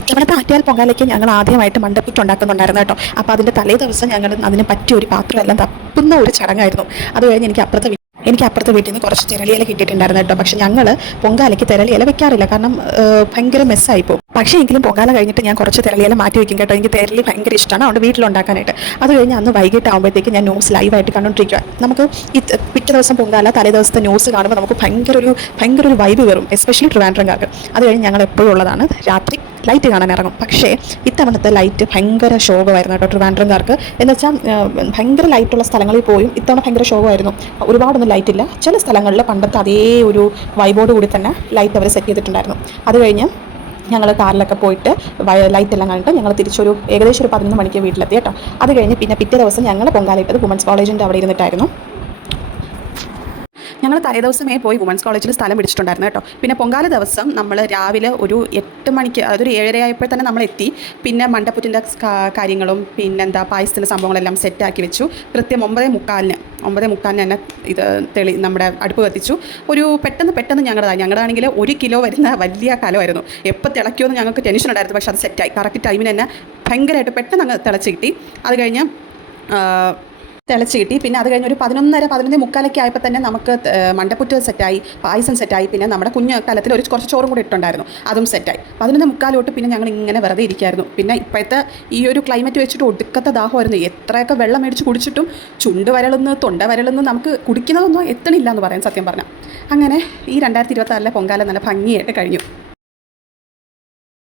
ഇത്തവണത്തെ ആറ്റുകാൽ പൊങ്കാലയ്ക്ക് ഞങ്ങൾ ആദ്യമായിട്ട് മണ്ടപ്പുറ്റ് ഉണ്ടാക്കുന്നുണ്ടായിരുന്നു കേട്ടോ. അപ്പോൾ അതിൻ്റെ തലേ ദിവസം ഞങ്ങൾ അതിന് പറ്റിയ ഒരു പാത്രം എല്ലാം തപ്പുന്ന ഒരു ചടങ്ങായിരുന്നു. അത് കഴിഞ്ഞ് എനിക്ക് അപ്പുറത്തെ വീട്ടിൽ നിന്ന് കുറച്ച് തിരളിയില കിട്ടിയിട്ടുണ്ടായിരുന്നു കേട്ടോ. പക്ഷെ ഞങ്ങൾ പൊങ്കാലയ്ക്ക് തിരളിയില വെക്കാറില്ല, കാരണം ഭയങ്കര മെസ്സായി പോകും. പക്ഷേ എങ്കിലും പൊങ്കാല കഴിഞ്ഞിട്ട് ഞാൻ കുറച്ച് തിരളിയില മാറ്റി വയ്ക്കും കേട്ടോ. എനിക്ക് തിരളി ഭയങ്കര ഇഷ്ടമാണ്, അതുകൊണ്ട് വീട്ടിലുണ്ടാക്കാനായിട്ട്. അത് കഴിഞ്ഞ് അന്ന് വൈകിട്ടാകുമ്പോഴത്തേക്ക് ഞാൻ ന്യൂസ് ലൈവായിട്ട് കണ്ടുകൊണ്ടിരിക്കുക. നമുക്ക് ഈ പിറ്റേ ദിവസം പൊങ്കാല തലേ ദിവസത്തെ ന്യൂസ് കാണുമ്പോൾ നമുക്ക് ഭയങ്കര ഒരു വൈബ് കയറും, എസ്പെഷ്യലി ട്രിവാൻഡ്രംകാർക്ക്. അത് കഴിഞ്ഞ് ഞങ്ങൾ എപ്പോഴും ഉള്ളതാണ് രാത്രി ലൈറ്റ് കാണാൻ ഇറങ്ങും. പക്ഷേ ഇത്തവണത്തെ ലൈറ്റ് ഭയങ്കര ശോകമായിരുന്നു കേട്ടോ ട്രിവാൻഡ്രംകാർക്ക്. എന്ന് വെച്ചാൽ ഭയങ്കര ലൈറ്റുള്ള സ്ഥലങ്ങളിൽ പോയും ഇത്തവണ ഭയങ്കര ശോകമായിരുന്നു. ഒരുപാടൊന്നും ലൈറ്റില്ല, ചില സ്ഥലങ്ങളിൽ പണ്ടത്തെ അതേ ഒരു വൈബോട് കൂടി തന്നെ ലൈറ്റ് അവർ സെറ്റ് ചെയ്തിട്ടുണ്ടായിരുന്നു. അത് കഴിഞ്ഞ് ഞങ്ങൾ കാറിലൊക്കെ പോയിട്ട് ലൈറ്റെല്ലാം കണ്ടിട്ട് ഞങ്ങൾ ഏകദേശം ഒരു 11 മണിക്ക് വീട്ടിലെത്തി കേട്ടോ. അത് കഴിഞ്ഞ് പിന്നെ പിറ്റേ ദിവസം ഞങ്ങൾ പൊങ്കാലയിട്ടത് വുമൻസ് കോളേജിൻ്റെ അവിടെ ഇരുന്നിട്ടായിരുന്നു. ഞങ്ങൾ തലേദിവസമേ പോയി വുമൻസ് കോളേജിൽ സ്ഥലം പിടിച്ചിട്ടുണ്ടായിരുന്നു കേട്ടോ. പിന്നെ പൊങ്കാല ദിവസം നമ്മൾ രാവിലെ ഒരു 8 മണിക്ക്, അതൊരു 7:30 ആയപ്പോൾ തന്നെ നമ്മൾ എത്തി. പിന്നെ മണ്ടപ്പുറ്റിൻ്റെ കാര്യങ്ങളും പിന്നെന്താ പായസത്തിൻ്റെ സംഭവങ്ങളെല്ലാം സെറ്റാക്കി വെച്ചു. കൃത്യം 9:45 തന്നെ ഇത് നമ്മുടെ അടുപ്പ് കത്തിച്ചു. ഒരു പെട്ടെന്ന് ഞങ്ങളുടെയാണെങ്കിൽ 1 കിലോ വരുന്ന വലിയ കലമായിരുന്നു. എപ്പോൾ തിളയ്ക്കുമെന്ന് ഞങ്ങൾക്ക് ടെൻഷൻ ഉണ്ടായിരുന്നു. പക്ഷേ അത് സെറ്റായി കറക്റ്റ് ടൈമിന് തന്നെ ഭയങ്കരമായിട്ട് പെട്ടെന്ന് അങ്ങ് തിളച്ച് കിട്ടി. അത് കഴിഞ്ഞ് പിന്നെ അത് കഴിഞ്ഞ് ഒരു 11:30-11:45 ആയപ്പോൾ തന്നെ നമുക്ക് മണ്ടപ്പുറ്റ് സെറ്റായി, പായസം സെറ്റായി. പിന്നെ നമ്മുടെ കുഞ്ഞ് കലത്തിൽ കുറച്ച് ചോറും കൂടി ഇട്ടുണ്ടായിരുന്നു, അതും സെറ്റായി. 11:45 പിന്നെ ഞങ്ങൾ ഇങ്ങനെ വെറുതെ ഇരിക്കുമായിരുന്നു. പിന്നെ ഇപ്പോഴത്തെ ഈ ഒരു ക്ലൈമറ്റ് വെച്ചിട്ട് ഒടുക്കത്തെ ദാഹമായിരുന്നു. എത്രയൊക്കെ വെള്ളം മേടിച്ച് കുടിച്ചിട്ടും ചുണ്ട് വരളുന്ന് തൊണ്ട വരളുന്ന് നമുക്ക് കുടിക്കുന്നതൊന്നും എത്തണില്ല എന്ന് പറയാൻ സത്യം പറഞ്ഞാൽ. അങ്ങനെ ഈ 2024 പൊങ്കാല നല്ല ഭംഗിയായിട്ട് കഴിഞ്ഞു.